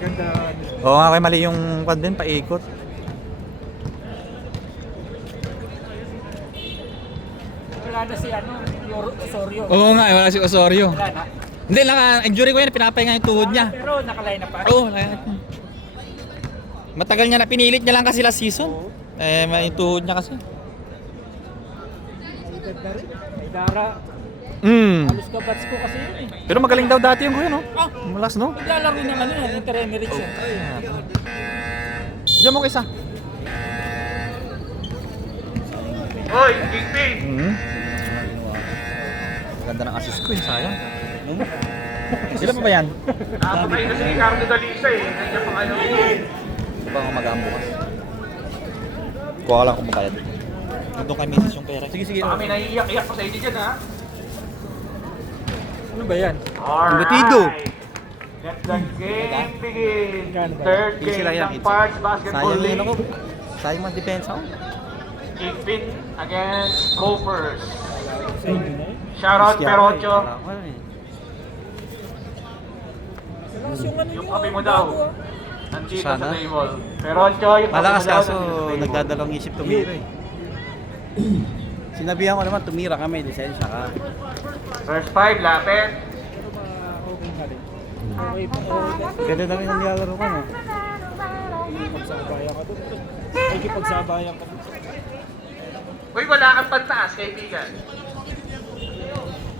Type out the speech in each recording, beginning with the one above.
Maganda. Oo nga, kaya mali yung kwan din, paikot. Wala na si ano, Osorio. Oo nga, wala si Osorio. Wala na. Hindi, naka-injury ko yan, pinapahinga yung tuhod niya. Pero nakalay na pa. Oo, matagal niya na, pinilit niya lang kasi last season. Eh, may tuhod niya kasi. May edad na rin. May Dara. Halos kabats ko kasi yun eh. Pero magaling daw dati yung kuya, no? Malas, no? Naglalaro ng ano yan, Inter-Emirates yan. Diyan mo kaysa. Hoy, Kingpin! Ganda ng assist ko yun, sayang. Sila pa ba yan? Nakapatay na si Ricardo Dalisa eh. Nandiyan pa kayo. Ito ba ang mag-aambo ka? Kuha lang kung magkayad. Nandun kay Mrs. yung pera. Sige, sige. Baka may naiiyak-iyak pa sa inyo dyan ha. Ano ba yan? Batido. Let the game begin. Gano ba? Third Easy game lang yan, ng easy. Parks Basketball Sayang yung League. ano ko. Sayang mga depensa ko. Kingpin against Gophers. Sa inyo na eh. Shoutout Perocho. Malakas yung ano Yung nyo, kape mo ah, daw. bago, ah. Nandito Sana. sa table. Perocho, yung kape Malakas mo daw. kaso nandito sa table. nagdadalawang isip tumira eh. Sinabihan ko naman tumira kami, lisensya ka. First five, lapit. Pero okay na rin. Okay pa okay. Ganda na rin ang nilalaro ko, no? Pagsabayan ka doon. Ay, pagsabayan ka doon. Uy, wala kang pantaas, kaibigan.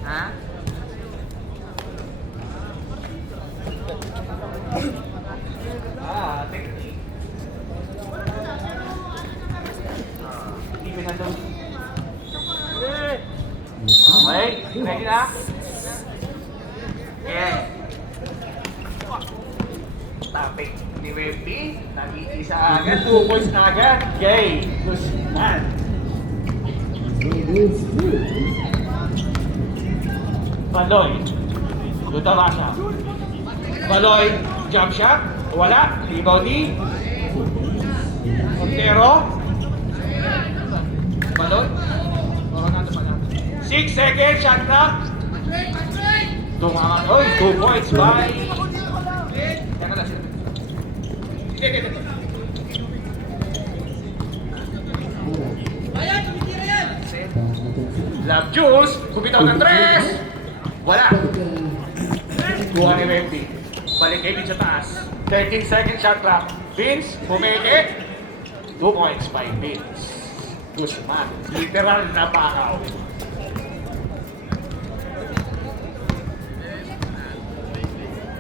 Ha? Technique. Hindi ko nandun. Okay, ready na? Yes. Topic ni Webby, nag-iisa agad, 2 points na agad. Yay! Guzman. Baloy. Lutabasa. Baloy. Jump shot. Wala. Rebound ni Montero. Baloy. Coronado pa lang. 6 seconds. Shot clock. Tumangan. Oy, 2 points by... Teka lang. Hindi. Love Juice, bumitaw ng 3! Wala! Kuha ni Wendy. Balik kay Vince sa taas. 13 second shot clock. Vince, pumili. 2 points by Vince. Guzman. Literal na pakaw.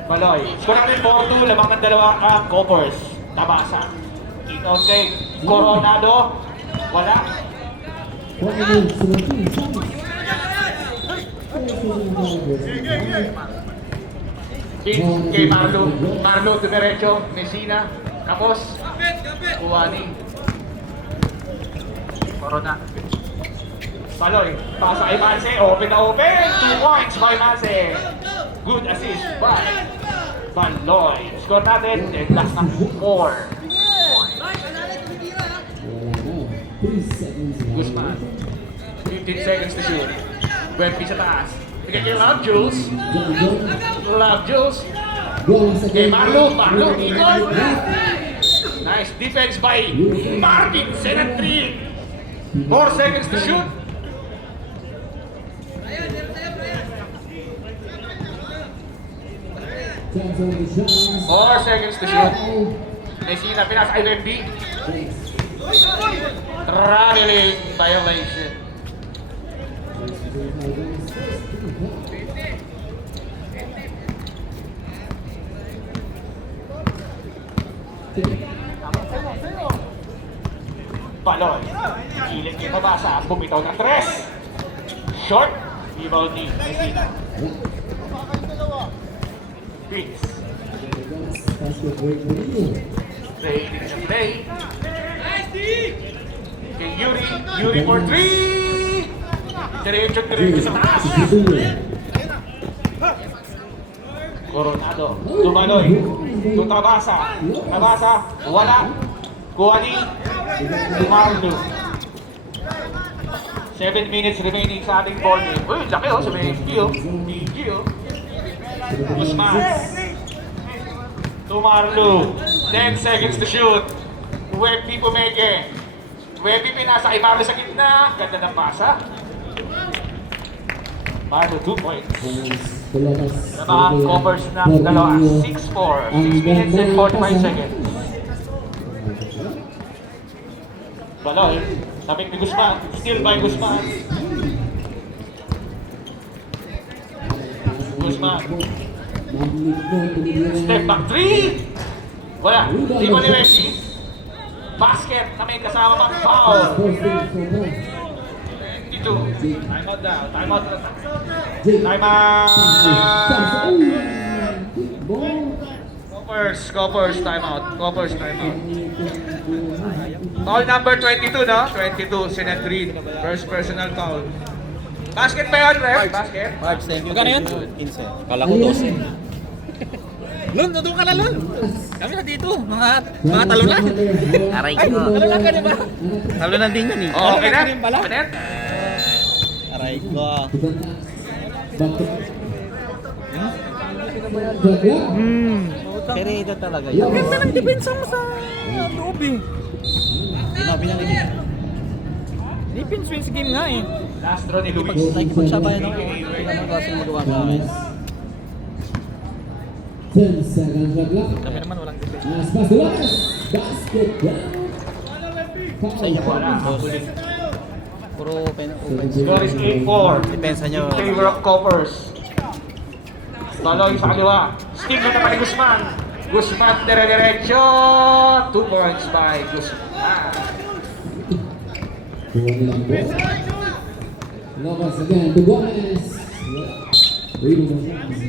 Baloy. Score natin 4-2. Lamang ng dalawa ang Gophers. Tabasa. Hit on take. Coronado. Wala. Vince kay Marlo. Marlo to derecho. Messina. Kapos. Kuwani. Corona. Baloy. Pasa kay Manse. Open na open. 2 points by Manse. Good assist by Baloy. Score natin. And last na 4. Guzman. 15 seconds to shoot. Webby sa taas. Bigyan kay Love Jules. Love Jules. Kay Marlo. Marlo. Ikot. Nice defense by Marvin Senatri. 4 seconds to shoot. Four seconds to shoot. Messina pinasa kay Webby. Traveling violation. Baloy. Kilit kay Pabasa. Bumitaw ng 3. Short. Rebound ni Messina. Vince. Trailing the play. Kay Yuri. Yuri for 3. Diretso sa taas. Coronado. Tumaloy. Tabasa. Tabasa. Wala. Kuha ni Marlo. 7 minutes remaining sa ating ball game. Uy, laki oh. Sa PG oh. PG oh. Guzman. To Marlo. 10 seconds to shoot. Webby Pumeke. Webby pinasa kay Marlo sa gitna. Ganda ng pasa. Marlo, 2 points. Mga covers ng dalawa. 6-4. 6 minutes and 45 seconds. Baloy. Sabik ni Guzman. Steal by Guzman. Guzman. Step back 3. Wala. Di mo ni Messi. Basket na may kasama pang foul. 22. Time out daw. Time out. Time out. Coppers, time out. Coppers, time out. Foul number 22, no? 22, Sinet Reed. First personal foul. Basket ba yun, ref? Basket? Marks, thank you. Magkano yan? 15. Kala ko 12. Lon, doon ka na, Lon. Kami na dito, mga talo na. Aray ko. Talo lang ka, di ba? Talo na din yan eh. Oh, okay na? Ano pala? Okay na? Aray ko. Pero ito talaga yun. Ang ganda ng depensa mo sa loob eh. Sinabi na rin. Defense wins game nga eh. Last draw ni Luis. Nakikipagsabayan ako. Wala nang klaseng magawa sa akin. 10 seconds left. Kami naman walang defense. As pass the last basket. Sa inyo po. Wala. Boss. Puro offense. Score is 8-4. Depensa nyo. In favor of Coppers. Baloy sa kaliwa. Steal na naman ni Guzman. Guzman dire-diretso. 2 points by Guzman. Lopez again to Gomez. Reading the chance.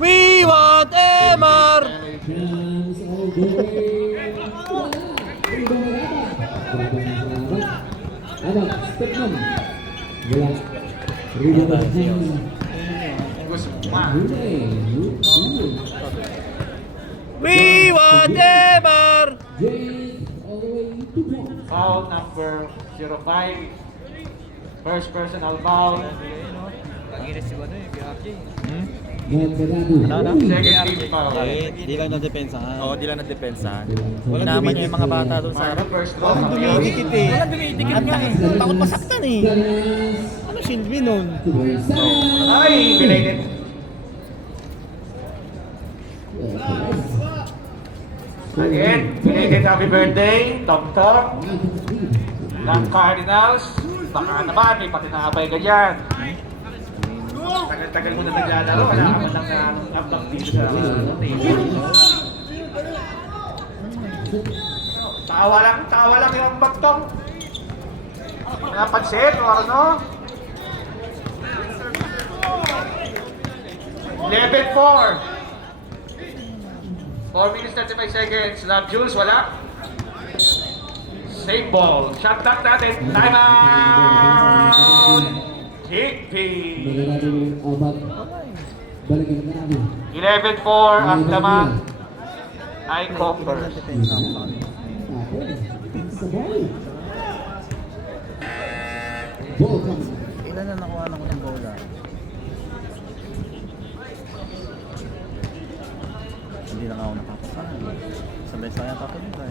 We want MR! Chance all the way. Abang, step man. Wala. Reading the chance. Guzman. We want MR! Jade all the way to point. Foul number 05. First personal foul. Second team foul. Di lang na depensa. Oo, di lang na depensa. Walang Naman niya yung mga bata doon sa harap. First draw. Dumidikit eh. Walang dumidikit nga eh. Takot masaktan eh. Ano silbi nun? Ay, belated. Again, belated happy birthday, Tom Tom. Ng Cardinals. Baka naman, may patinapay ka dyan. Tagal-tagal mo na naglalaro, wala ka man lang upload dito sa TV. Tawa lang yung bagtong. Napansin o ano? 11-4. 4 minutes 35 seconds. Love Jules, wala. Save ball. Shot clock natin. Time out! Higby. 11-4 ang laman ay Coppers. Ilan na nakuha ko ng bola? Hindi na ako nakakasahan. Sabay sayang tapos nito eh.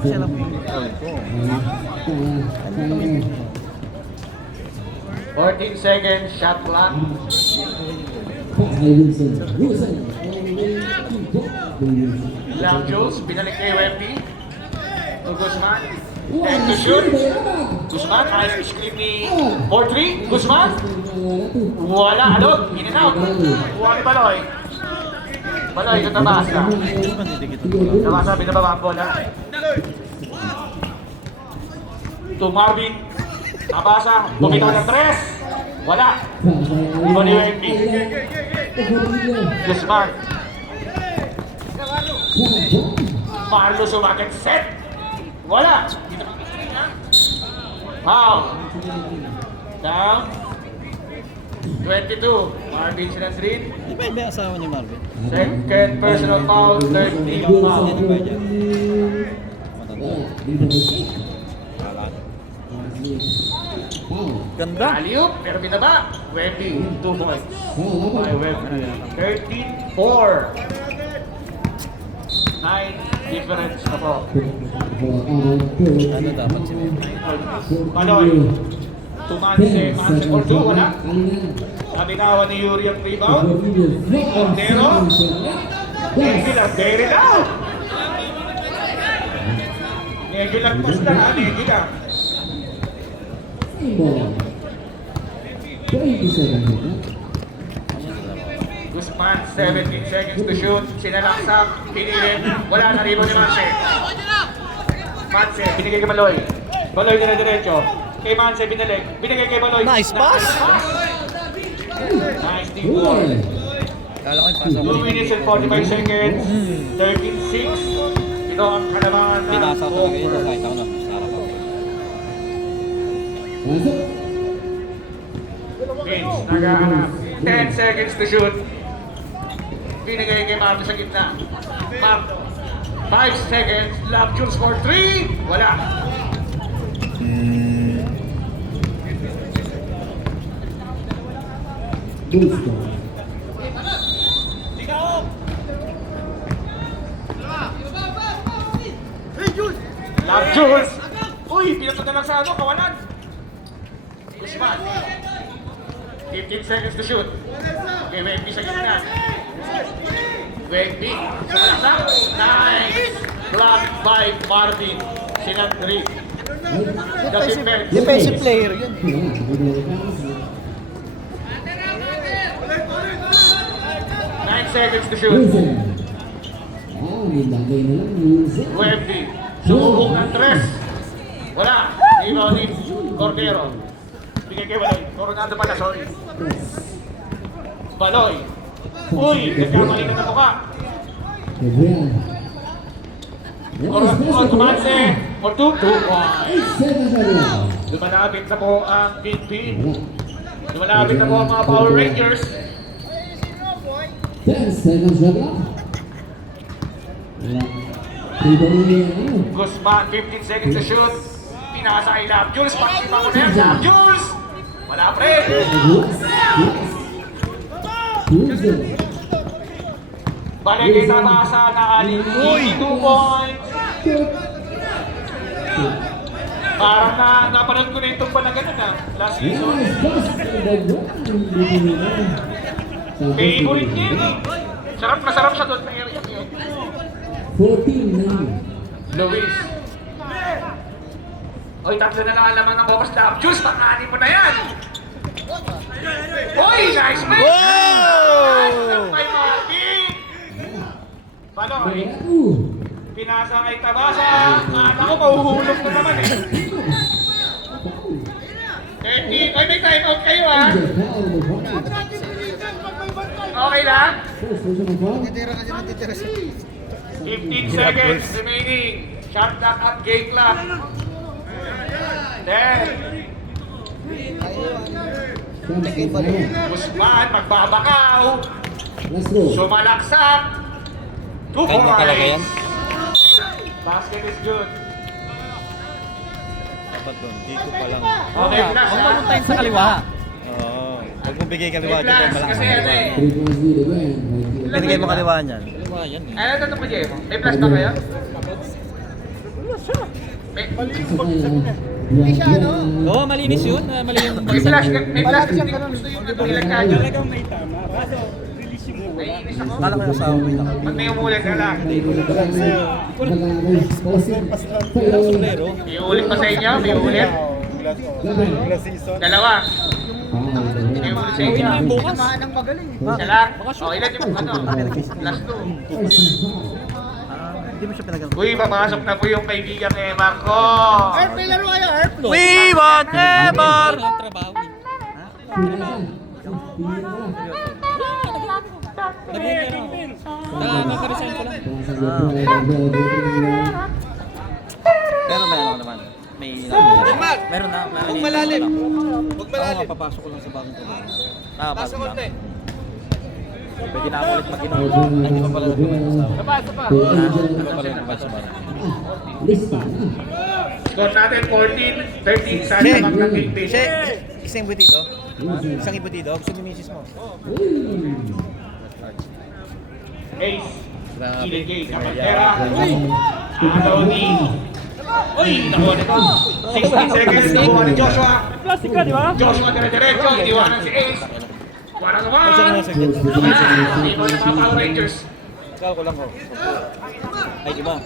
Kasi alam mo yung goal ko. 14 seconds. Shot clock. Love Jules. Binalik kay Wemby. To Guzman. And to shoot. Guzman. Ayos yung screen ni 4-3. Guzman. Wala. Alog. In and out. Kuha ni Baloy. Baloy, ito tabaas ka. Tabaas, binababa ang bola. To Marvin. Tabasa. Bumitaw ng 3. Wala. Iba ni Wemby. Guzman. Marlo sumakit. Set. Wala. Foul. Down. 22. Marvin Sinasrin. Di ba yung asawa ni Marvin? Second personal foul. Third team foul. Ganda. Alley-oop, pero binaba. Webby, 2 points. Foul By laban. Webby. 13-4. 9 difference na po. Ano dapat si Memo? Panoy. Tumanse, Manse or 2, wala. Nabinawan ni Yuri ang rebound. Cordero. Negi lang, Derry lang. Negi lang pas lang, ha? Negi lang. Guzman, 17 seconds to shoot. Sinalaksak, pinilit. Wala na rebound ni Manse. Manse, binigay kay Maloy. Maloy na diretso. Kay Manse, binigay kay Maloy. Nice pass! Nice team ball. Kala ko yung pasok 2 minutes and 45 seconds. 13-6. Ito ang kalamangan na Pinasa ko talaga yun. Kahit ako na. Sarap ako. Vince, nagahanap. 10 seconds to shoot. Binigay kay Marco sa gitna. Mark, 5 seconds. Love Jules for 3. Wala. Love Jules. Uy, pinatod na lang sa ano, kawalan. Guzman. 15 seconds to shoot. Kay Wemby sa gitna. Wemby. Sa kalaksak. Nice. Block by Marvin. Sinat 3. Defensive player yun. 9 seconds to shoot. Wemby. Subok ng tres. Wala. Rebound ni Cordero. Bigay kay Baloy. Coronado pala, sorry. Baloy. Uy, nagkamali na mukha. Tumanse. Or 2 points. Lumalapit na po ang Kingpin. Lumalapit na po ang mga Power Rangers. 10 seconds na lang. Guzman, 15 seconds to shoot. Pinasa kay Love Jules. Pakipa ko na yan, Love Jules. Wala pre. Balik kay Tabasa na alin. 2 points. Parang napanood ko na itong pala ganun last season. Favorite niya yun. Masarap siya doon sa area niyo. 14-9. Luis. Oy, tatlo na lang ang laman ng Bocas Love Jules. Pang-ani mo na yan. Oy, nice man. Wow! May Martin. Panoy. Pinasa kay Tabasa. Ako, mahuhulog na naman eh. 13. Ay, may time out kayo ah. Okay lang? 15 seconds remaining. Shot clock at game clock. 10. Guzman, magbabakaw. Sumalaksak. 2 Kanya talaga yan. points. Basket is good. Dapat doon. Dito pa lang. Okay, plus Huwag mapuntahin sa kaliwa. Oo. Huwag mo bigay kaliwa. May Dito plus, pa lang. kasi ano eh. Binigay mo kaliwa niyan. Kaliwa yan eh. Ano ito mo, Jay? May plus ba kayo? May Oo, malinis yun. Mali yung may plus kasi hindi ko gusto yung nilagyan. Talagang may tama. Kaso, release mo. Naiinis ako. Kala ko yung asawa mo yun. Pag may umulit ka lang. May ulit pa sa inyo? May ulit? Dalawa. May ulit sa inyo. Bukas. Isa lang. O, ilan yung ano? Last 2. Hindi mo siya pinagang. Uy, papasok na po yung kaibigan ni Marco. We want never! Ang trabaho eh. Nagkakaresign ko lang. Pero may ano naman. May meron na. Huwag malalim. Huwag malalim. Ako papasok ko lang sa bagong trabaho. Pasok ko na. Pwede na ako ulit mag-inom. Hindi pa pala nagpapalasawa. Hindi pa pala nagpapalasawa. Score natin 14-13 sa lamang ng Kingpin. Isang buti dito. Isang ipatido, gusto ni misis mo. Ace. Grabe. Iligay. Kapantera. Anthony. Uy, nakuha nito. 16 seconds. Nakuha ni Joshua. Plastic ka, di ba? Joshua dire-diretso. Iniwanan si Ace. Wala naman. Iniwan ng mga Power Rangers. Ikaw ko lang ko. Ay, di ba?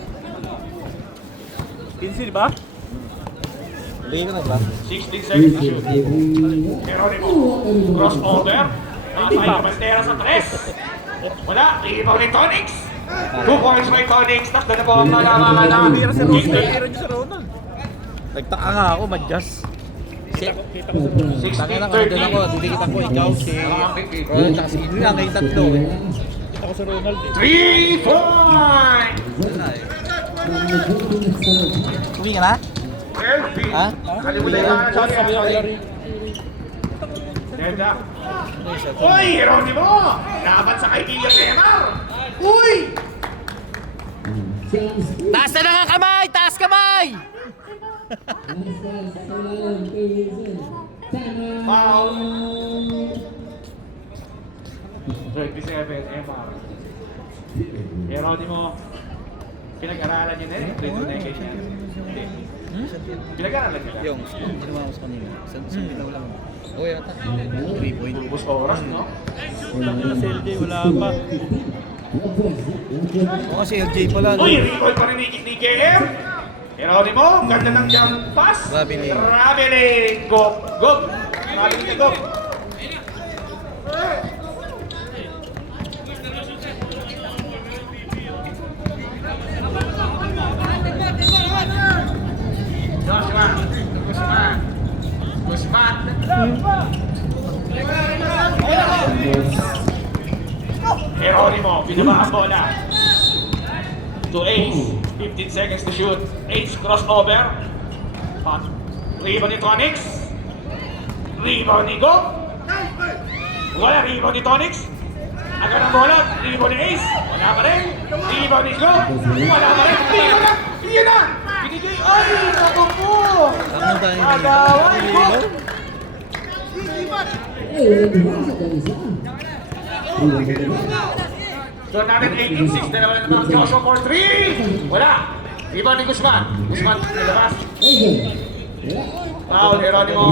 15, di ba? Bigay ko na ba? 16 seconds to shoot. Geronimo. Crossover. Patay Kapantera sa 3. Wala. Ibaw ni Tonix. 2 points by Tonix. Tatlo na po ang malamangan na. Bira si Ronald. Bira niyo si Ronald. Nagtaka nga ako, madjas. Tangin na ko, doon ako, didikit ako, ikaw, si Ronald, tsaka si Idri lang, ngayong tatlo. Kita ko si Ronald eh. 3 points! Wala eh. Uwi ka na? LP. Ha? Kalimutan na sa sorry. Ganda. Uy, Geronimo! Laban sa kaibigan ni Emar! Uy! Taas na lang ang kamay! Taas kamay! Foul. 27, Emar. Geronimo. Pinag-aralan niyo na eh. Play to negate niya. Hindi. Pinag-aralan niyo na. Yung, ginawa ko sa kanina. Sa pinaw lang. Oo, yata. 3 point. Ubus oras, no? Si LJ, wala pa. Oo, kasi LJ pala. no? Uy, recall pa rin ni JM. Geronimo, ang ganda ng jump pass. Traveling. Traveling. Go. Go. Traveling. Go. Joshua. Guzman. Geronimo, binaba ang bola. To Ace, 15 seconds to shoot. Ace crossover. Rebound ni Tonix. Rebound ni Go. Wala, rebound ni Tonix. Agad ang bola, rebound ni Ace. Wala pa rin. Rebound ni Go. Wala pa rin. Rebound na. Yun na. Binigay. Ay, naku po. Ano ba yung Agaway ko. So natin 18-6 na naman ng Joshua for 3. Wala. Rebound ni Guzman. Guzman nilabas. Foul, Geronimo.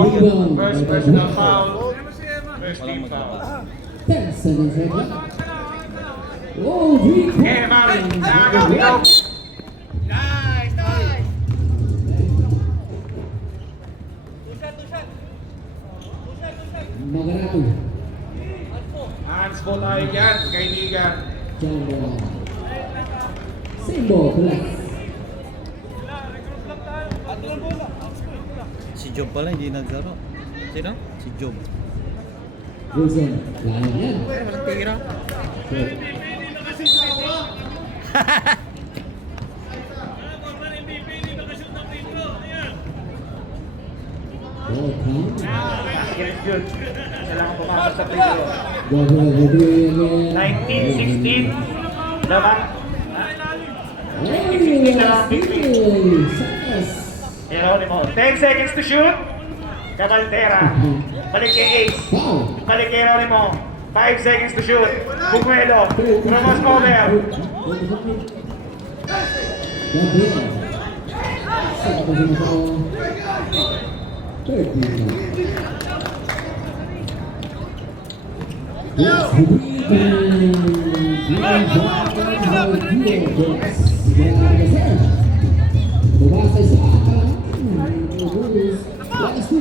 First personal foul. First team foul. Emar, nakakapitaw. Hands po tayo dyan, kaibigan. Si Job pala, hindi naglaro. Sino? Si Job. Walang tira. Yes, good. Kailangan pumasok sa free throw. 19-16. Laban. 19-16 na lang. Big lead. Geronimo. 10 seconds to shoot. Cabaltera. Balik kay Ace. Balik kay Geronimo. 5 seconds to shoot. Bumuelo. Ramos over.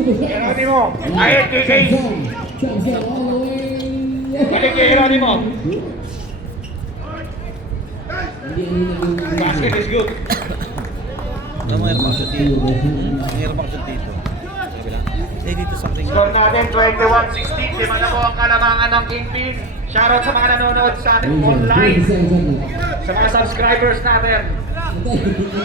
Geronimo. Ayun kay Ace. Balik kay Geronimo. Basket is good. Ano mga airbox sa dito? Ang airbox sa dito. Sabi lang. Hindi dito sa ating... Score natin 21-16. Lima na po ang kalamangan ng Kingpin. Shoutout sa mga nanonood sa atin online. Sa mga subscribers natin.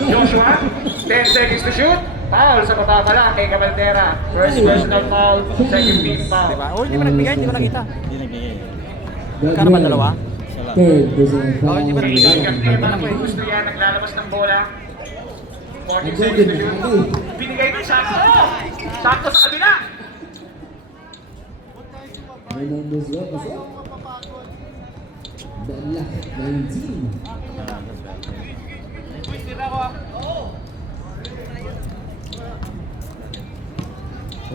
Joshua, 10 seconds to shoot. Foul sa baba pa lang kay Cabaltera. First personal foul, second team foul. Diba? Oh, hindi mo nagbigay, hindi ko nakita. Hindi nagbigay. Kano ba dalawa? Oh, hindi ba nagbigay? Kaya pa po gusto yan, naglalabas ng bola. 14 seconds to shoot. Binigay ni Santo. Santo sa kabila. Hernandez represent. Bad luck, 19.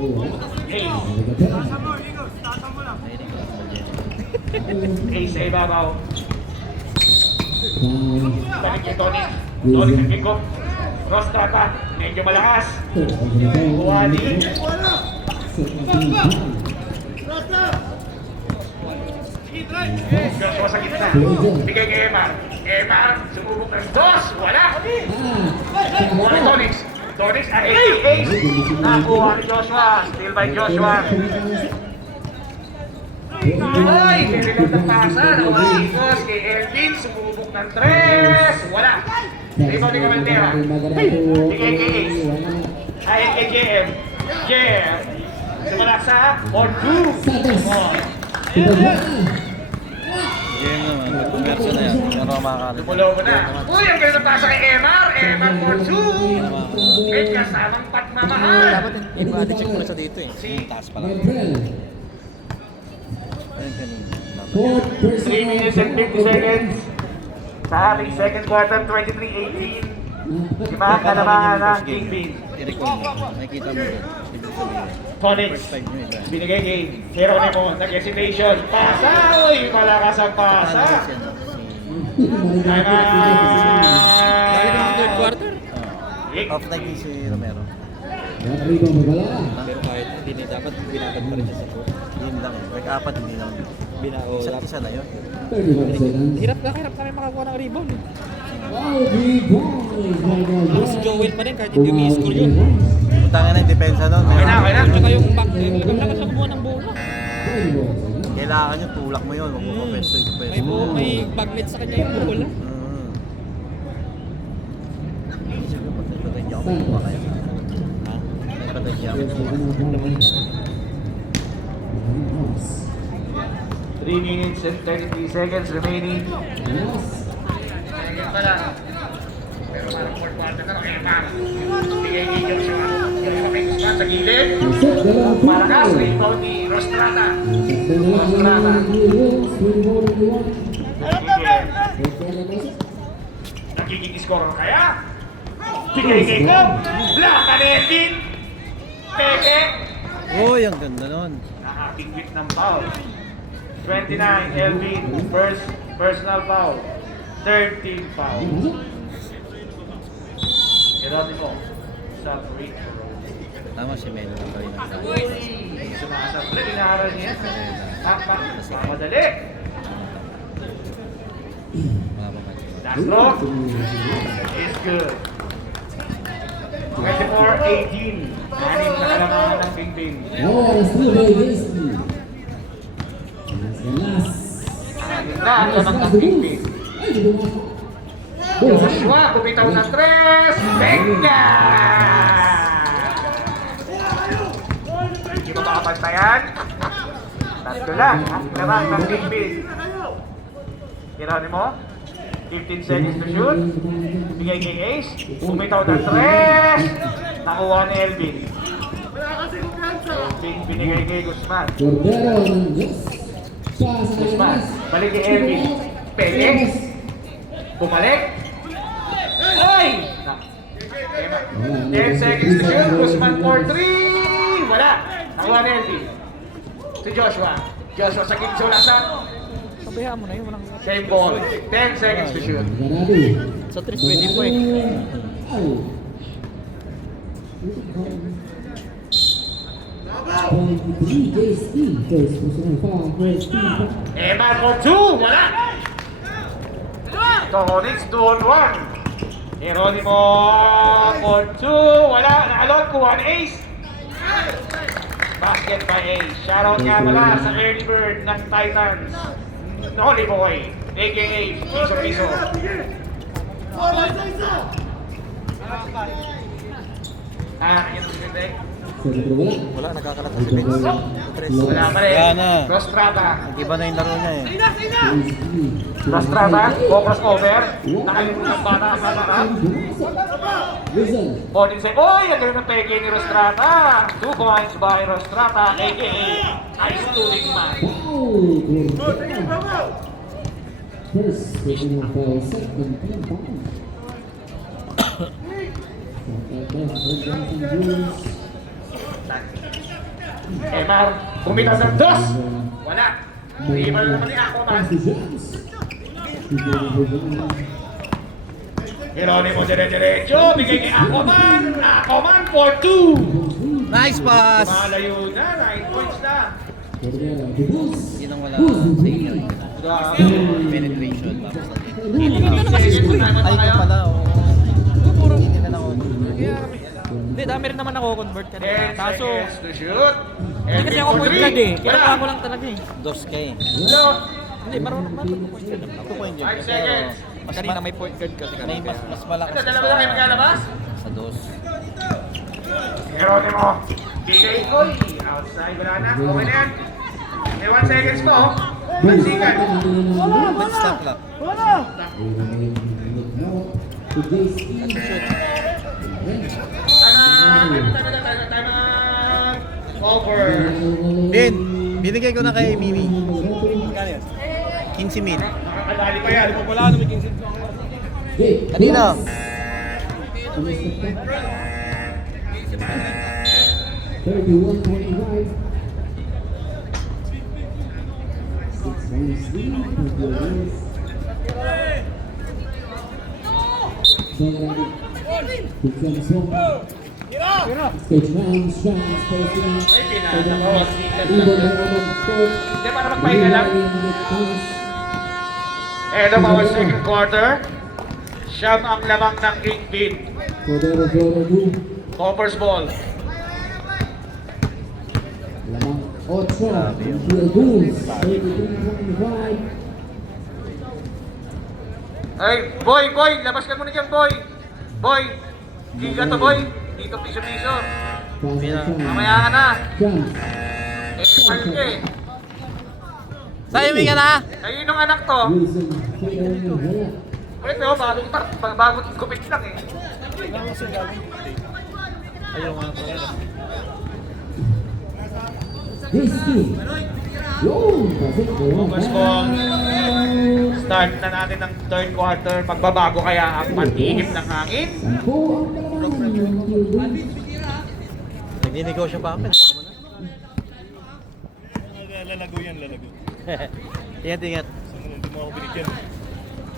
Oh, Ace. Ace. Ace sa ibabaw. Balik kay Tony. Tony sa pick-up. Cross trata. Medyo malakas. Buwali. Joshua sa gitna. Bigay kay Emar. Emar, sumubok ng dos. Wala. Kuha ni Tonix. Tonix, Ace. Nakuha ni Joshua. Still by Joshua. Ay, nililang ng pasa. Nakuha ni Igos kay Elvin. Sumubok ng tres. Wala. Rebound ni Camaldera. Bigay kay Ace. Ay, kay JM. JM. Sumalaksa. On two. Game naman, converso na yan. Pero makakalit. Tumulo mo na. Uy, ang ganda pasa kay Emar. Emar for two. May kasamang pagmamahal. Dapat yung check mo na sa dito eh. Yung taas pa lang. Gabriel. Ayun kanina. Dapat. Fourth 3 minutes and 50 seconds. Sa ating second quarter, 23-18. Si mga kalamangan ng Kingpin. I-recall mo. Nakikita mo yun. Ibig sabihin. Tonics. First 5 minutes. Binigay kay Geronimo. Nag-hesitation. Pasa. Uy, malakas ang pasa. Balik Ang third quarter? Off night ni si Romero. Rebound magala. Pero kahit hindi dapat binabad pa rin siya sa court. Yun lang eh. Like apat hindi lang. Isa na yun. 31 seconds. Hirap kami makakuha ng rebound. Wow, rebound. Tapos si Joel pa rin kahit hindi umi-score yun. Utangin na yung depensa nun. Okay na, okay na. Tsaka yung back, ibang lakas ang kumuha ng bola. Kailangan yung tulak mo yun. Huwag mo pa-pesto yung pesto. May bagnet sa kanya yung bola. Siyempre pag nagpatay niya ako, kuha kayo. Ha? Nagpatay niya ako. 3 minutes and 33 seconds remaining. Pero parang fourth quarter na kaya Emar. Bigay kay Joshua. Joshua kay Guzman sa gilid. Malakas, rebound ni Rostrata. Rostrata. Nagiging scorer kaya? Bigay kay Cobb. Black and Elvin. Peke. Uy, ang ganda nun. Nakakingwit ng foul. 29, Elvin. First personal foul. 13 foul. Geronimo. Sa free throw. Tama si Melo na rin ang sabi. Sumasabli, inaharal niya. Pakpak, mamadali. Last look is good. 24-18. Anim na kalamangan ng Kingpin. Oh, still by Gacy. Last. Anim na kalamangan ng Kingpin. Joshua, kumitaw ng tres. Benga! Hindi mo makapantayan. Tatlo lang. Ang kalamangan ng Kingpin. Geronimo. 15 seconds to shoot. Bigay kay Ace. Bumitaw ng tres. Nakuha ni Elvin. Elvin binigay kay Guzman. Cordero ng Diyos. Guzman. Balik kay Elvin. Peke. Bumalik. Ay! 10 seconds to shoot. Guzman for 3. Wala. Nakuha ni Elvin. Si Joshua. Joshua sa king sulasan. Sabihan mo na yun. Walang... Same ball. 10 seconds to shoot. Sa 320 po eh. Emar for 2. Wala. Tonix 2-on-1. Geronimo for 2. Wala. Nakalot. Kuha ni Ace. Basket by Ace. Shoutout nga pala sa early bird ng Titans. Nolly Boy. A.K.A. Piso-piso. Yun ang ganda eh. Wala, nagkakalat ang defense. Wala pa rin. Wala na. Rostrata. Nag-iba na yung laro niya eh. Rostrata. Focus over. Nakalimutan ang bata. Ball inside. Oy! Ang ganda ng peke ni Rostrata. 2 points by Rostrata. A.K.A. Ice Tubig Man. foul. Cordero. First personal foul, second team foul. Emar, bumitaw ng dos. Wala. Iba naman ni Aquaman. Geronimo dire-diretso. Bigay ni Aquaman. Aquaman for 2. Nice pass! Malayo na. 9 points na. Yun ang wala sa inyo. Penetration. Ay, ito pala. Hindi na ako. Hindi, dami rin naman ako convert ka 10 na. Kaso, seconds to shoot. hindi kasi ako point guard eh. Kailangan ko lang talaga eh. Dos ka eh. Hello. Hindi, marunong ba ako point guard? Ako point yun. 5 seconds. Mas Kanina may point guard kasi may kami. mas malakas Ito, dalawa na kayo maglalabas. sa dos. Geronimo. Bigay koy. Outside. Wala na. Okay na yan. May 1 seconds po. Pansikan. Let's stop clock. Over. Ben, binigay ko na kay Mimi. 15 mil. Nakakadali pa yan. Wala na may 15. Kanina. 31-25. 6-1. Stage round, shots, posting. Ay, pinasa ko. Ibon Herman Sport. Hindi, para magpahinga lang. End of our second quarter. Siyam ang lamang ng King Beat. Cordero Florado. Copper's ball. Lamang 8. Field goals. 33-25. Ay, boy, labas ka muna dyan, boy. Boy, giga to, boy. Dito piso-piso. Mamaya ka na. Chance. Palit ka eh. Sayumi ka na! Ayun yung anak to. Wilson. Federal Haya. Ito, bagong gupit lang eh. Risky. Yun. Pasok ko. Focus ko. Start na natin ng third quarter. Pagbabago kaya ang pantigip ng hangin. 10 ang dalaman ng field goals. Nagninegosyo pa ako. Lalago yan, lalago. Ingat. Hindi mo ako binigyan.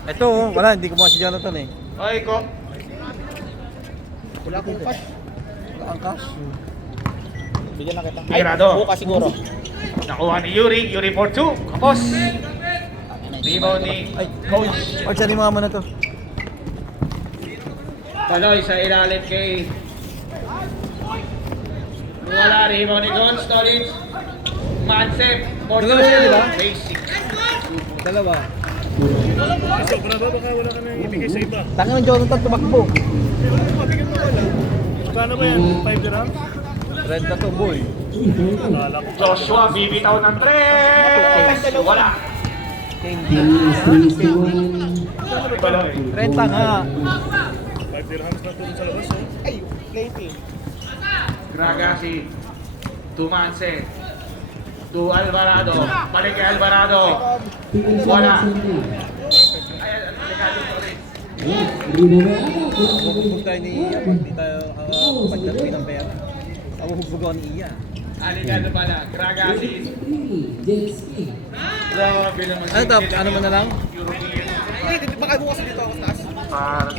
Ito, wala. Hindi ko si Jonathan eh. Oy, ko. Wala akong cash. Wala ang cash. Bigyan na kita. Tirado. Bukas siguro. Nakuha ni Yuri. Yuri for 2. Kapos. Rebound ni Coach. Or saan yung mga na to? Paloy sa ilalim kay wala. Rebound ni Don Storage. Mansep. For 2. Dalawa sila, di ba? Basic. Dalawa. Sobra ba? Baka wala ka na ibigay sa iba. Tangan ng Jonathan tumakbo. Mabigyan mo wala. Kano ba yan? 5 dirhams? Renta to, boy. Kala ko. Joshua bibitaw ng 3. Wala. Paloy. Renta nga. 5 dirhams na doon sa labas. Oh. Ay, plating. Gragasi. Tumanse. To Alvarado. Balik kay Alvarado. Wala. Ayan, delikado pa rin. Huwag tayo ni Iya pag di tayo pagdatuin ng pera. Huwag ako ni Iya. Aligado pala. Gragasi. Grabe naman. Ano to? Ano mo na lang? European. Ay, baka bukas dito ako taas.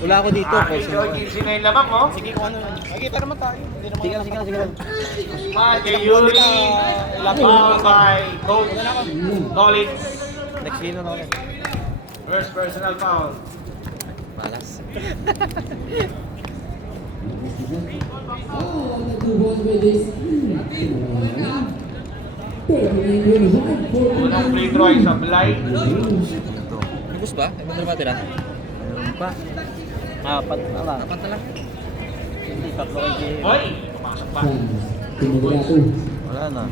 Wala ako dito. Coach. Easy na yung lamang, oh. Sige kung ano lang. Nakita naman tayo. Hindi naman. Sige lang. Usman kay Yuri. Foul by Coach Collins. Next game na ulit. First personal foul. Malas. Unang free throw ay sablay. Lubos ba? Ay, ano ba tira? Meron pa. Apat na lang. Apat na lang. Hindi, tatlo kay Jay. Hoy, pumasok pa. Wala na.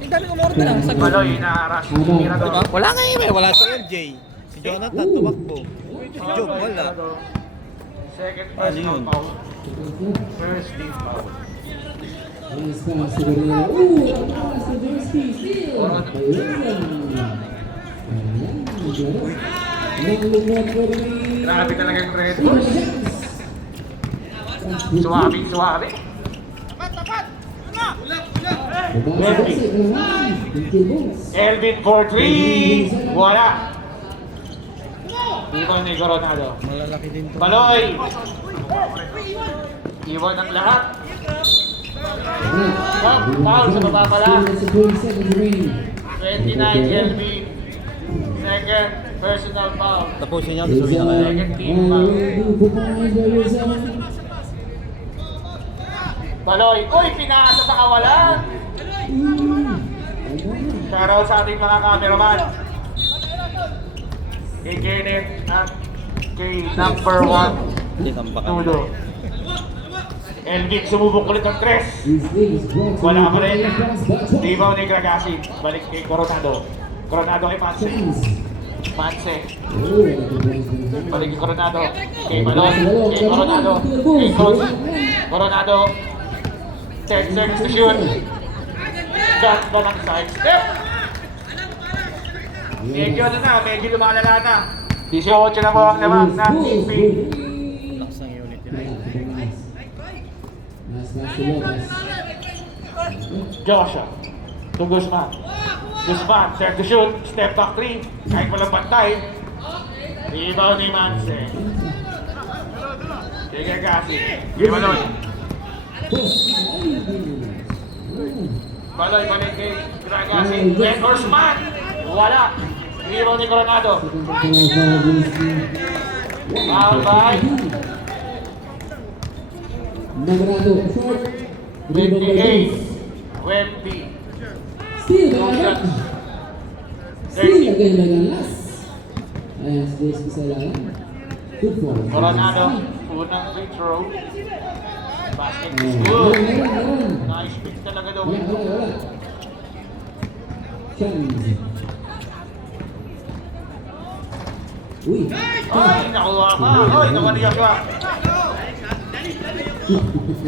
Ang dami umorder lang. Sa Maloy na rush. Tira to. Diba? Wala nga eh. Wala si LJ. Si Jonathan tumakbo. Si Job wala. Second Ano yun? personal foul. First team foul. Nice pass to Guerrero. Ooh, ang pass to Jersey. Steal. Ayun. Ayan, naglaro. Nang-lumot ko rin. Grabe talaga yung Red Bulls. Suwabe. Elvin for 3. Wala. Ibon ni Coronado. Malalaki din to. Baloy. Ibon ang lahat. Foul sa baba pala. 29 Elvin. Second personal foul. Tapusin niya, gusto na kaya. Second team foul. Baloy. Uy, pinasa sa kawalan. Shoutout sa ating mga cameraman. Kay Kenneth at kay number 1 Hindi tambakan. Tudo. Elvin sumubok ulit ng 3. Wala pa rin. Dibaw ni Gragasi. Balik kay Coronado. Coronado kay Panse. Panse. Balik kay Coronado. Kay Balon. Kay Coronado. Kay Coach. Coronado. 10 seconds to shoot. Got ba ng side step? Medyo medyo lumalala na. 18 na po ang naman ng TP. Lakas ng unit yun. Joshua to Guzman. Guzman, serve to shoot, step back 3. Kahit walang bantay. Rebound ni Manse. Sige kasi. Baloy. Baloy balik kay Gragasi. Red Horseman. Wala. Rebound ni Coronado. Foul by Nagrado, short. 28. 20. Steal, Barak. Steal again by Galas. Ayan, si JSP sa lalan. Good for him. Coronado. Unang free throw. Basket is Meron, good. meron. Nice pick talaga daw. Wala. Chance. Uy. Ay, nakuha ka. Ay, nakuha ni Joshua.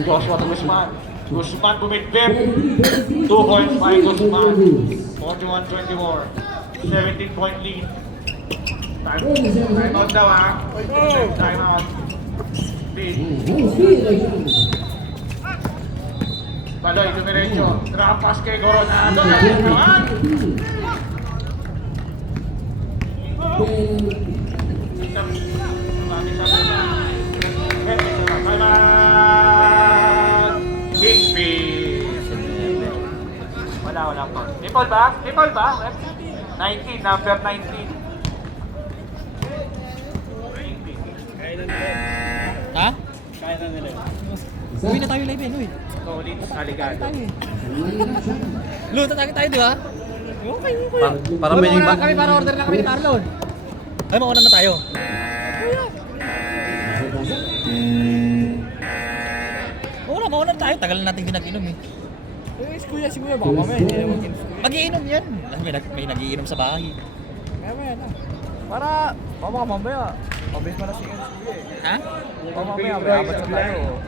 Joshua to Guzman. Guzman bumidbip. 2 points by Guzman. 41-24. 17-point lead. Time out daw ha. Time out. Lead. Baloy, dumiretso. Drop pass kay Coronado. Natin naman. Big piece. Wala pa. People ba? 19, number 19. Ha? Kaya na nila. Uwi na tayo live uy. Solid, aligado. Tayo eh. Luto tayo di ba? Okay. Para may iba. Kami para order na kami ni Marlon. Ay, mauna na tayo. Mauna na tayo. Tagal na natin pinag-inom eh. Si Kuya, baka mamaya hindi naman inom si Kuya. Mag-iinom yan. May nag-iinom sa bahay. Mamaya na. Para, baka mamaya, mabilis pa na si Kuya eh. Ha? Baka mamaya, may apat sa tayo.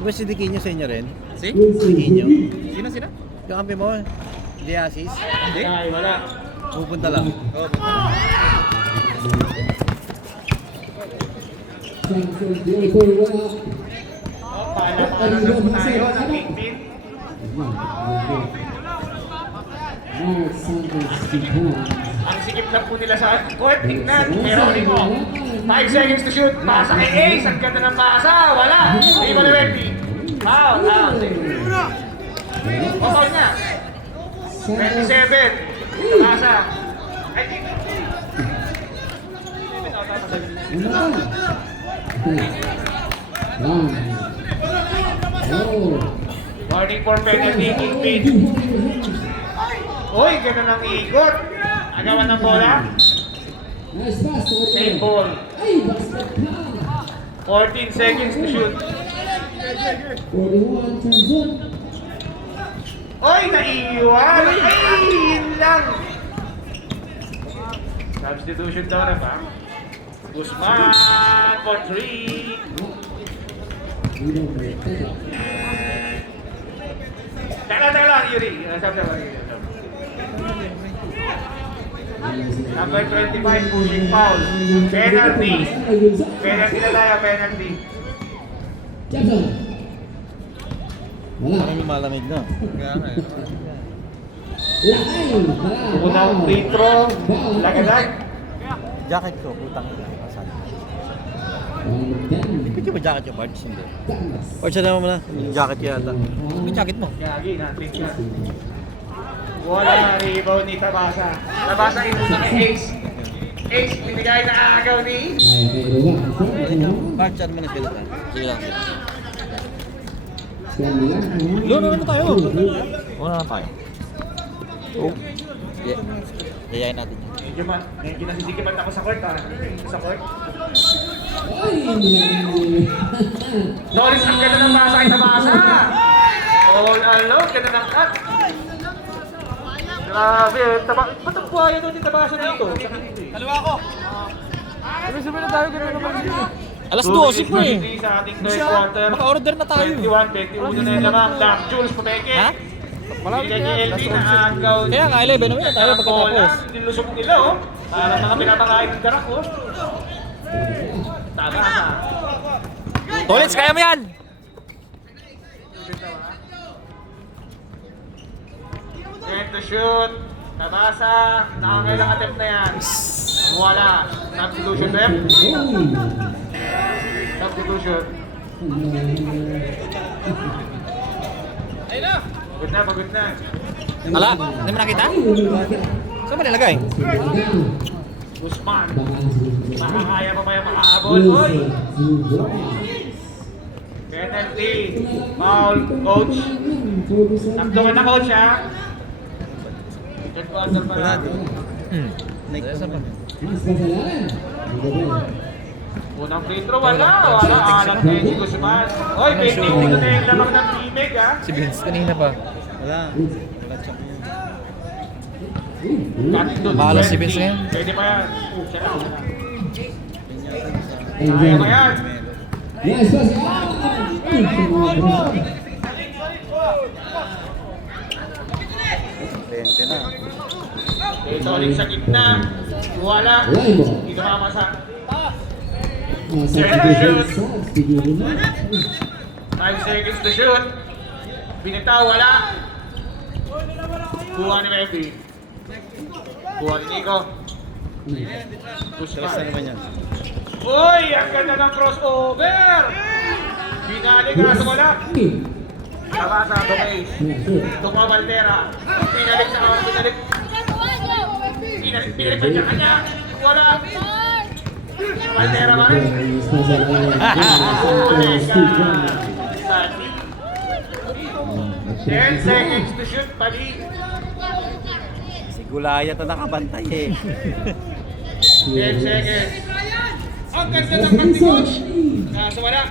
Diba si Diquinho sa inyo rin? Si? Diquinho? Sino? Yung kampi mo, Diasis? Hindi? Ay, wala. Pupunta lang. Oo. Paalala po tayo ng 18. Ang sikip lang po nila sa court. Tignan, meron rin mo. 5 seconds to shoot. Pasa kay Ace. Ang ganda ng pasa. Wala. Hindi mo na Wendy. Foul. Foul na. 27. Pasa. I think. Warning for penalty. Kingpin. Uy, ganun ang ikot. Agawan ng bola. Nice pass. Same ball. Ay, basket na. 14 seconds to shoot. 41 Tanzon. Oy, naiiwan! Ay, yun lang! Substitution daw na ba? Guzman for 3. Teka lang, Yuri. Number 25, pushing foul. Penalty. Penalty na tayo, penalty. Jackson. Wala. Parang lumalamig na. Kaya nga eh. Lakay. Unang free throw. Lagadag. Jacket ko, putang ina. Asan? Pwede ba jacket yung parts? Hindi. Parts na naman mo na. Yung jacket yata. Yung jacket mo. Yagi, natin yan. Wala, rebound ni Tabasa. Tabasa inuna ni Ace. Ace, binigay na agaw ni... Parts ano man ang pinata? Sige lang. Luno na tayo. Una na tayo. Oh. Yeah. Yayain natin yan. Medyo nasisikipan ako sa court, sa court. Noris, ang ganda ng basa kay Tabasa. All alone, ganda ng cut. Grabe, ba't ang buhaya doon ni Tabasa dito? Kaliwa ko. Sabi na tayo, gano'n naman dito. Alas 12 po eh. Sa ating third quarter. Maka-order na tayo. 21 na yung lamang. Dark Jules, pumeke. Ha? Malapit na yung LB na agaw. Kaya nga, 11 naman na tayo pagkatapos. Nilusok nila, oh. Parang mga pinapakain ng darak, oh. Tabasa. Tolits, kaya mo yan! Get to shoot. Tabasa. Nakakailang attempt na yan. Wala. Substitution rep. Substitution. Pagod na, pagod na. Ala, hindi mo nakita? Saan mo nilagay? Guzman. Makakaya pa ba yung makahabol? Oy! Penalty. Foul, coach. Naktuman na coach, ha? Third quarter pa lang. Unang free throw, wala. Alang na yung Guzman. Oy, painting dito na yung lamang ng Timig, ha? Si Vince kanina pa. Wala. Wala check mo. Bahala si Vince ngayon. Pwede pa yan. Siya na. Kaya pa yan. Yes, boss. Lente na. Ito ulit sa gitna. Wala. Hindi mamasa. 5 seconds to shoot. Binitaw, wala. Kuha ni Mephi. Kuha ni Nico. Salas na naman yan. Uy! Ang ganda ng crossover! Binalik na sa wala. Tabasa, Bumais. Tukma Valtera. Pinalik sa kawan, pinalik. Pinalik pa niya kanya. Wala. Valtera ba rin? Balik ka. 10 seconds to shoot, pali. Si Gulaya to nakabantay eh. 10 seconds. Ang ganda ng pag ni coach. Kaso wala.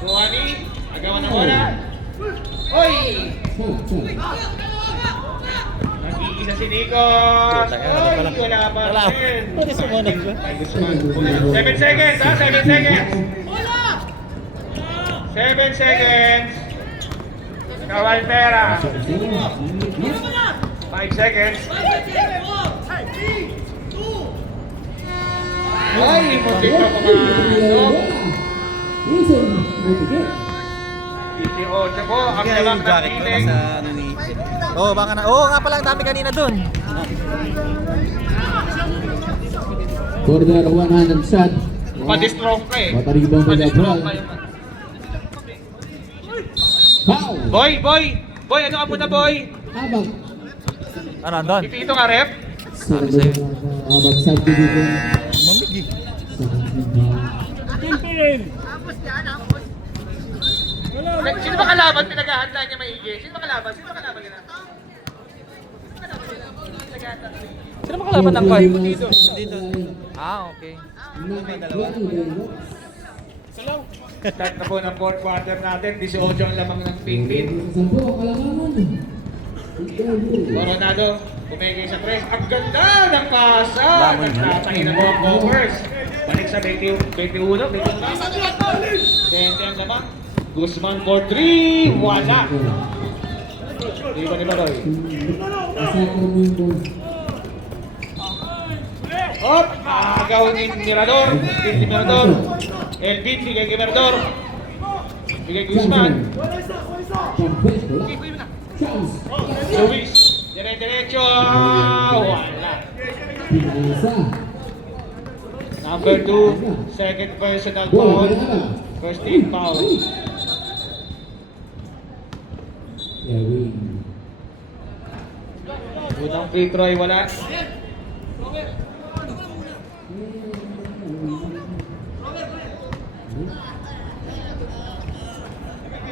Kuhani. Agawan ng wala. Oy! Nag-iisa si Nico. Oy! Wala pa rin. Pwede sumunod ba? 7 seconds, ha? 7 seconds. 7 seconds. Cavaltera. 5 seconds. Ay, muntik pa pumasok. 18 po, ang Kaya lamang yung ng jacket ko piling. nasa ano ni... Oo, baka na. Oo, nga pala ang dami kanina dun. Corner 100 shot. Pa-destroke ka eh. Pataribang Pa-destroke ka yung... Foul. Boy, ano ka muna, boy? Abang. Ano, andun? Ipito nga, rep. Sabi sa'yo. Abang subdivision. Mamigig. Sino ba kalaban? Pinaghahanda niya maigi. Sino ba kalaban? Sino ba kalaban nila? Sino makalaban ng Koy? Dito. Ah, okay. Start na po ng fourth quarter natin. 18 ang lamang ng ping-ping. Sampo, kalamangan. Coronado, kumigay sa press. Ang ganda ng pasa! Nagtatangin na po ang covers. Balik sa 21, 20 ang lamang. Guzman for 3. Wala. Dito ni Baroy. Masakar mo yung ball. Hop! Agaw ni Mirador. Speed ni Mirador. Elvin, bigay kay Mirador. Bigay Guzman. Pag-bench, wala. Chance. Luis. Dire-diretso. Wala. Pinasa. Number 2. Second personal foul. First team foul. Erwin. Unang free throw ay wala.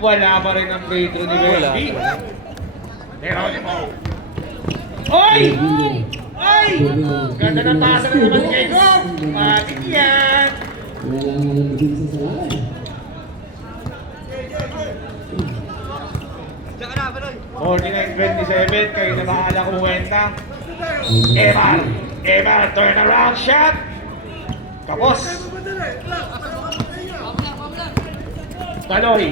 Wala pa rin ang free throw ni Wesby. Geronimo. Oy! Oy! Ganda ng pasa na naman kay Gog. Matik yan. Wala nga lang din sa salaman. 49-27, kayo na bahala kumuwenta. Emar, turnaround shot. Kapos. Taloy.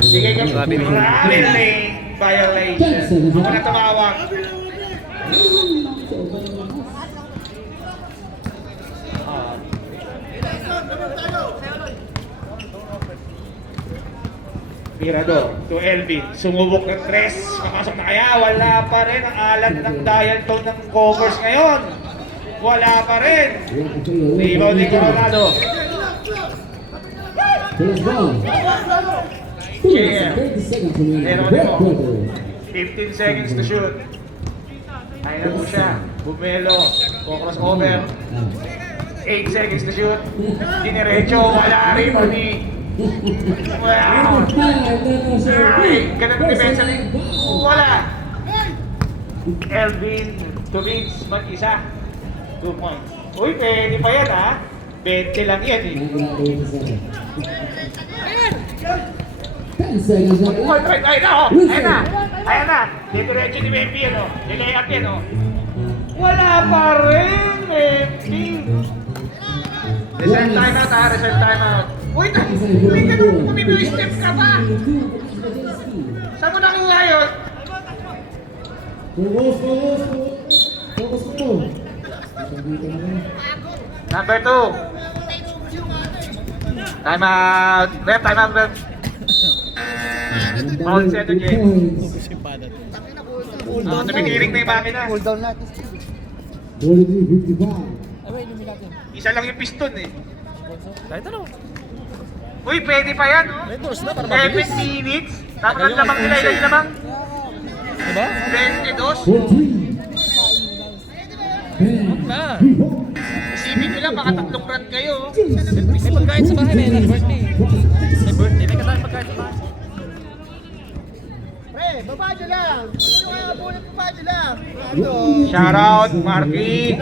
Sige ka. Maraming lane violation. Ako na tumawag. Mirador to Elvin. Sumubok ng tres. Makasok na kaya. Wala pa rin ang alat ng dial tone ng covers ngayon. Wala pa rin. Rebound ni Coronado. First ball. Chair. 30 seconds remaining. Geronimo. Red quarter. 15 seconds to shoot. Kaya mo siya. Bumelo. Crossover. 8 seconds to shoot. Diniretso. Wala rin. Wow! Ay, ganun ang depensa rin. Wala! Elvin to Vince, mag-isa. 2 points. Uy, pwede pa yan ha. 20 lang yan eh. 10 seconds Uy, left. ayun na oh! Ayun na! Ayun na! Dito-diretso ni Wemby yan oh. Nilay-up yan oh. Wala pa rin, Wemby! Reserve timeout ha, reserve timeout. Uy, uy, ganun, step ka pa! Saan mo nakuha yun? Focus mo. Number 2. Timeout. Rep, timeout, rep. Foul set again. Nabigiring na yung makina. 43-55. Isa lang yung piston eh. Kahit ano. Uy, pwede pa yan oh. May doors na para 7 mabilis. minutes. Tapos ang lamang nila, ilan lamang? Diba? 14. Na. Isipin nyo lang, baka 3 run kayo. May pagkain sa bahay, may birthday. May birthday, may kasama pagkain sa bahay. Shoutout, Marky.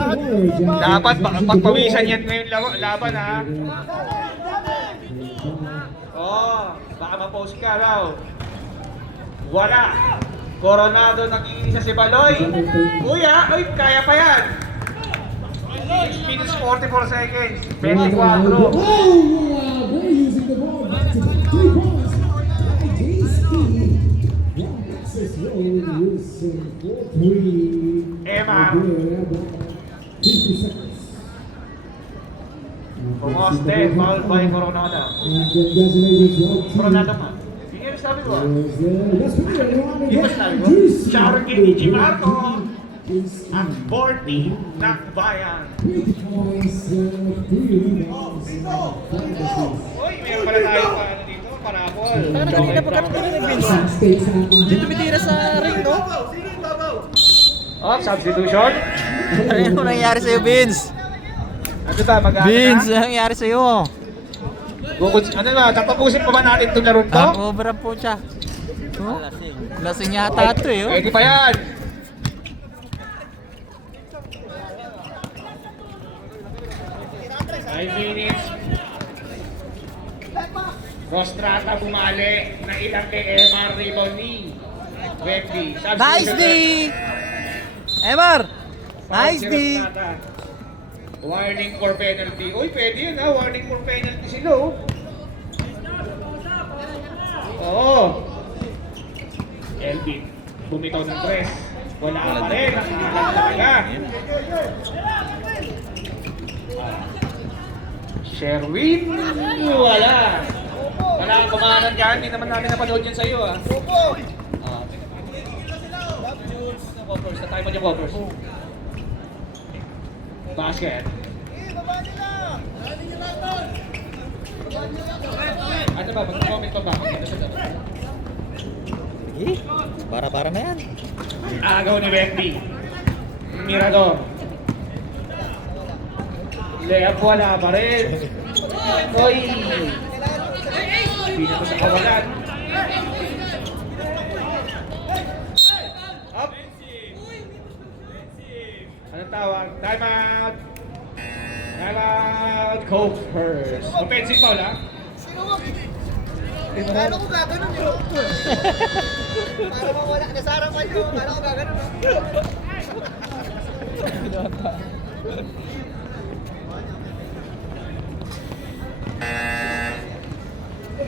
Dapat pagpawisan yan ngayon laban ha. Oh, baka ma-post ka raw. Wala. Coronado nag-iisa si Baloy. Kuya, uy, kaya pa yan. 6 minutes 44 seconds. 24. They're using the ball back to 3 points. JC. Texas rolling Wilson for 3. Emma. 50 seconds. Pumoste, foul by Coronado. And congratulations, Rob. Coronado ma. Hindi rin sabi ko ah. Let's put it around the Di ba sabi ko? Shoutout kay DJ Marco. At 40 ng bayan. 3 points, 3 rebounds, 5 assists. Uy, meron pala tayo pa ano dito, parabol. Saka na kanina pagkakataon ng Vince. Sam State sa ating Hindi tumitira sa ring, no? Oh, substitution. Ano nangyari sa'yo, Vince? Ano ba, mag-ano Vince, na? ano nangyari sa'yo? Ano ba, tatapusin pa ba natin itong laro to? Over po siya. Oh? Lasing yata ito eh. Oh. Pwede pa yan. Five minutes. Rostrata bumali na ilang kay MR rebound ni Wemby. Nice D! Emar! Nice D! Warning for penalty. Uy, pwede yun ha. Warning for penalty sila oh. Oo. Elvin, bumitaw ng tres. Wala pa rin, nakikita talaga. Sherwin, wala. Wala kang kumahanan ka, hindi naman namin napanood yun sa'yo ah. Covers, na tayo mo yung covers. Basket. Ano ba, mag-comment pa ba? Eh, para na yan. Agaw ni Bendy. Mirador. Layup wala pa rin. Oy! Pina ko sa kawalan. Up! Anong tawag? Time out! Time out! Coke first. Offensive foul ha? Paano ko gaganon yun? Para mawala na sa harapan yun. Paano ko gaganon?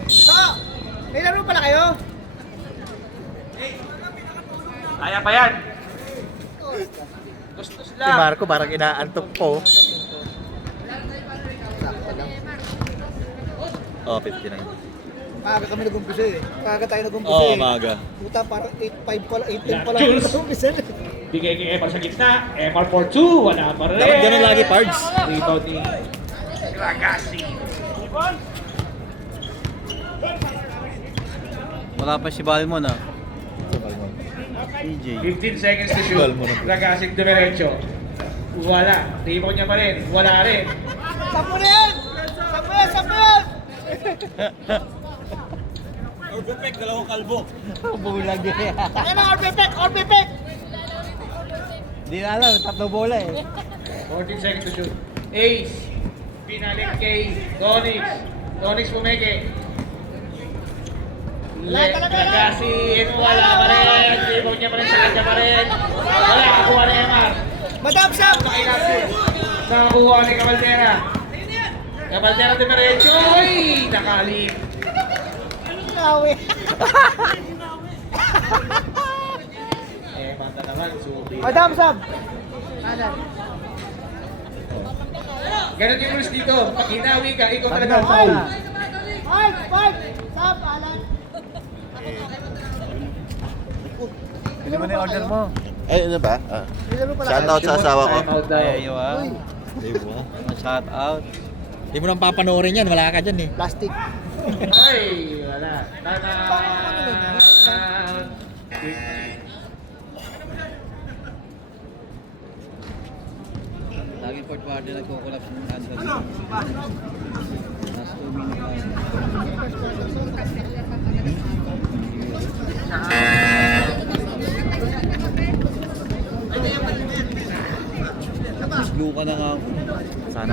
So, may laro pala kayo? Kaya pa yan. Gusto Si lang. Marco parang inaantok po. Oh, 59. Maaga kami nag-umpisa eh. Maaga tayo nag-umpisa Oo, eh. maaga. Puta, parang 8-5 pala, 8-10 pala Jules. nag-umpisa eh. Bigay kay Emar sa gitna. Emar for 2. Wala pa rin. Dapat ganun lagi, Pards. Rebound ni Ragazzi. Wala pa si Balmon ah. CJ. 15 seconds to shoot. Ragazzi dumiretso. Wala. Rebound niya pa rin. Wala rin. Sampo na yan! Sampo yan! Sampo yan! Bulag eh. Ayan na, Orbipek! Orbipek! Hindi na alam, tatlo bola eh. 14 seconds to shoot. Ace. Pinalik kay Donix. Donix pumeke. Ragazzi. Wala pa rin. Rebound niya pa rin. Sa kanya pa rin. Wala. Kakuha ni Emar. Madam Sam! Nakakuha ni Cabaldera. Cabaldera dumiretso. Uy! Nakalip. Nawi! Mata naman. Subi. Madam Sam! Anan? Ganun yung rules dito. Pag hinawi ka, ikaw talaga foul. Fight! Fight! Sam! Alan! Pili mo na yung order mo. Eh, ano ba? May laro pala Shout out sa asawa ko. Time out daw. Ayaw ah. Uy. Diba? Shout out. Hindi mo nang papanoorin yan, wala ka dyan eh. Plastic. Ay, wala. Time out. Lagi fourth quarter nagko-collapse ng Kansas. Last 2 minutes. Blue ka na nga ako. Sana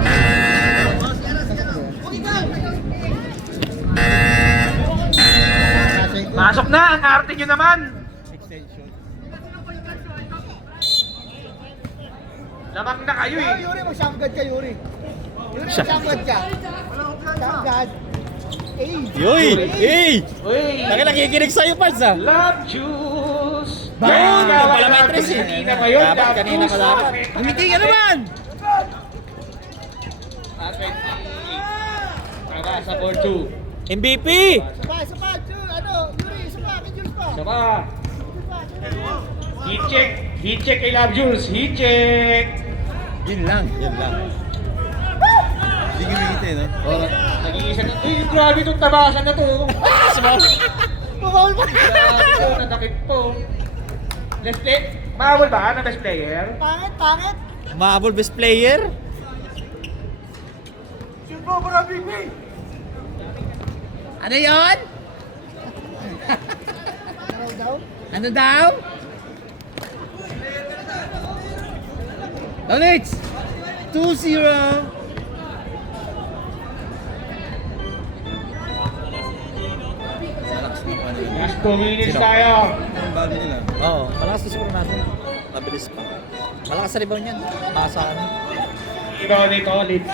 Pasok na, ang arte nyo naman. extension. Lamang na kayo eh. Yuri, mag-shamgad ka, Yuri. Yuri, mag-shamgad ka. Shamgad. Eh! Yoy! Hey! Uy! Laki nakikinig sa'yo, Pards ah! Love juice! Bang! Yan, Yung pala may love tres juice eh. kanina pa yun. Dapat Love kanina juice. ka dapat. Umiti ka naman! At 28. Para sa board 2. MVP! Supa, supa, Jules, ano, Yuri, supa, kay Jules pa. Saba. Heat check. Heat check kay Love Juice. Heat check. Yun lang. Hindi kumikita eh, no? Oh, nag-iisa na. Uy, grabe itong tabasan na to. Bumawal pa. Grabe ito, natakit po. Best play. Bawal ba na best player? Pangit, pangit. Mahabol best player? Shoot mo, marami, Big. Ano yon? Ano daw? Ano daw? Donits! 2-0! Last 2 minutes tayo. Oo, malakas na siguro natin. Mabilis pa. Malakas sa rebound yan. Maasahan. Iba ni Tolitz.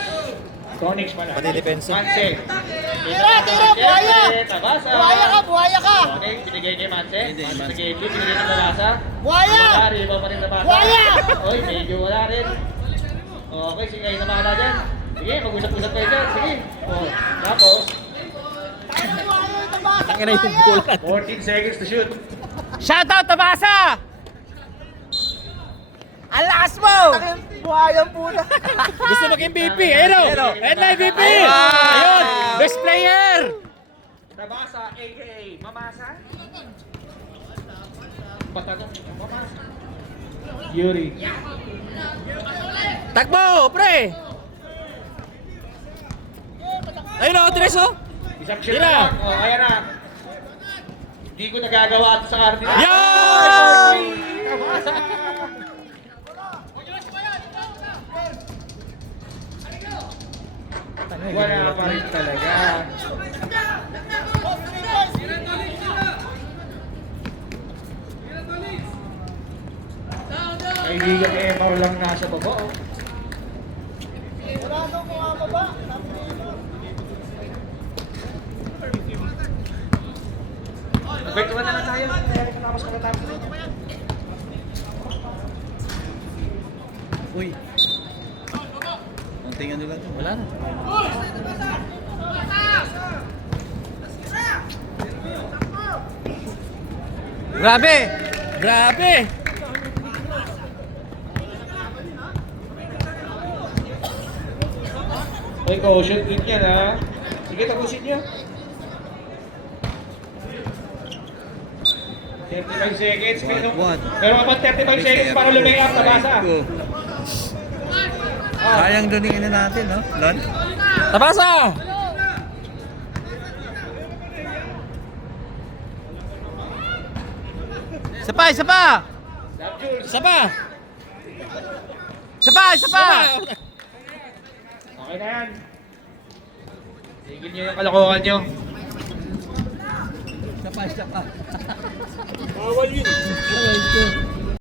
Tonix pala. Pati depensa. Cancel. Tira, buhaya! Tabasa. Buhaya ka! Okay, binigay kay Manse. Manse kay Blue, binigay kay Tabasa. Buhaya! Iba pa rin Tabasa. Buhaya! Oy, medyo wala rin. Okay, sige, kayo na bahala dyan. Sige, mag-usap-usap kayo dyan. Sige. Tapos, Ang ina yung bulat. 14 seconds to shoot. Shoutout, Tabasa! Ang lakas mo! Buhayang puta! Gusto mag-MVP. Ayun o. Ayun na MVP. Ayun. Best player. Tabasa, a.k.a. Mamasa. Patanong, Mamasa. Yuri. Takbo, pre. Ayun o, Tres o. Isang shoot Tira. lang. Ayan na. Hindi ko nagagawa ito sa Cardinals. Yan! Tabasa. Wala pa rin talaga. Kaibigan ni Emar lang nasa baba. Oh. Wala nang mga baba. Nagkwentuhan na lang tayo. Tapos makatapos na ito. Uy. Konting ano lang. Wala na. Grabe! Grabe! Ay, caution din yan ha. Sige, tapusin nyo. 35 seconds. Pero kapag 35 seconds para lumiyap, Tabasa. Sayang doon yung ano natin, no? Lon? Tabasa! Isa pa! Isa pa! Love Jules. Isa pa! Isa pa! Isa pa! Okay na yan. Tigil nyo yung kalokohan nyo. Isa pa. Bawal yun.